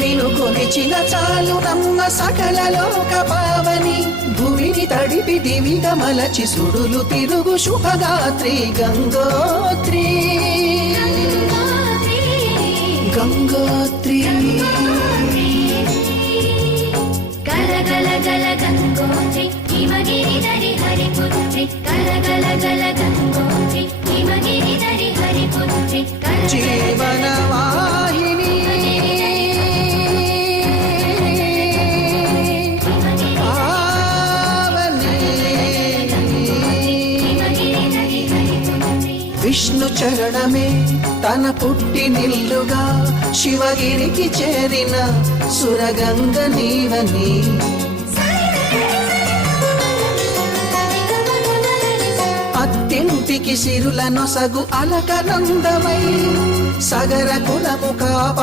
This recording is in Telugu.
నిన్ను కొలిచిన చాలు నమ్మ సకల లోక పావని భూమిని తడిపి దివిగా మలచి సుడులు తిరుగు శుభగాత్రి గంగోత్రి గంగోత్రి గల గల గంగోత్రి హిమగిరిధరి హరిపుత్రి గల గల గంగోత్రి హిమగిరిధరి హరిపుత్రి జీవన వాహిని విష్ణు చరణమే తన పుట్టి నిల్లుగా శివగిరికి చేరిన సురగంగ నీవని అత్తింటికి సిరుల నొసగు అలకనందమై సగర కులము కాప